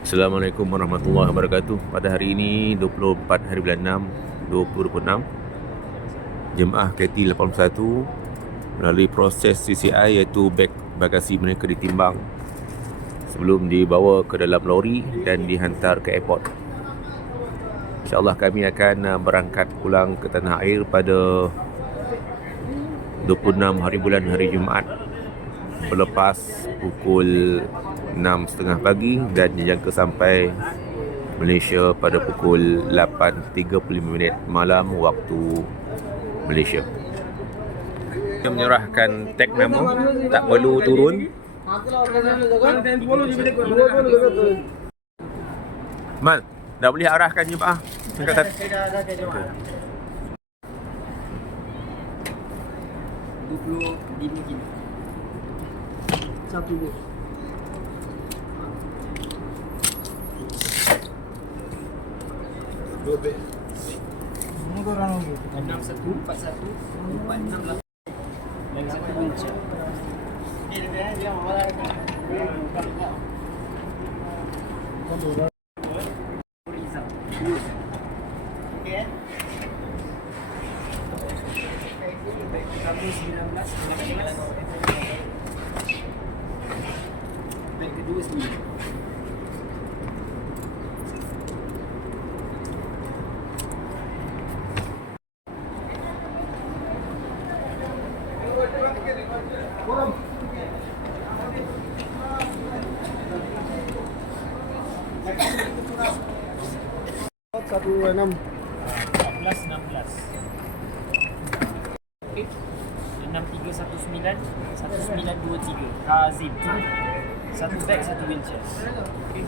Assalamualaikum warahmatullahi wabarakatuh. Pada hari ini 24 hari bulan 6 2026, jemaah KT81 melalui proses CCI iaitu beg bagasi mereka ditimbang sebelum dibawa ke dalam lori dan dihantar ke airport. InsyaAllah kami akan berangkat pulang ke tanah air pada 26 hari bulan hari Jumaat selepas pukul 6.30 pagi dan dijangka sampai Malaysia pada pukul 8.35 malam waktu Malaysia. Kita menyerahkan tag nama, tak perlu turun. Mal, dah boleh arahkan jemaah angkatan. Okay. 25 kilo. Satu beg. Dua beg. Semua korang 61, 41, 46, 8. Dan satu wheelchair. Dia malah okay. 19, beg kedua 9. Satu 6. 16. Okay. 6319 1923 Kazim. Satu beg, satu wheelchair. Okay.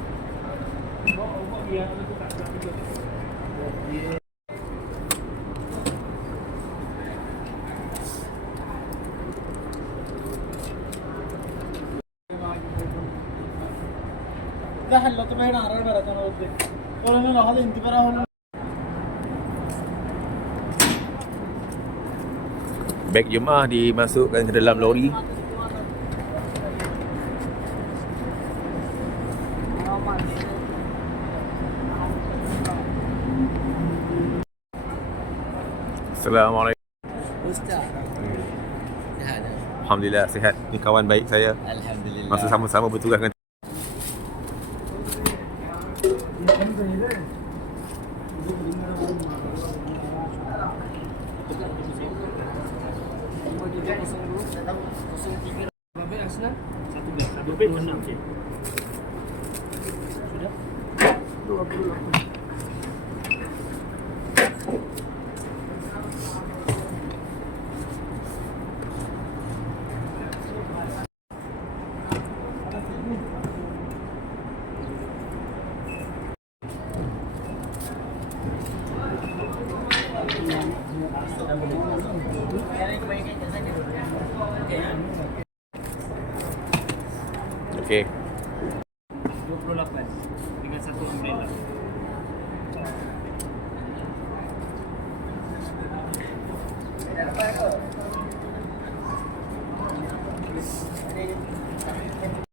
لا حلو تو بهنا هرر براتون اوده ولا انا هذا انت برا هون Beg jemaah dimasukkan ke dalam lori. Assalamualaikum. Ustaz. Sihat. Alhamdulillah sihat. Ni kawan baik saya. Alhamdulillah. Masa sama-sama bertugas dengan Satu beg 6 je. Sudah? 28. Okey.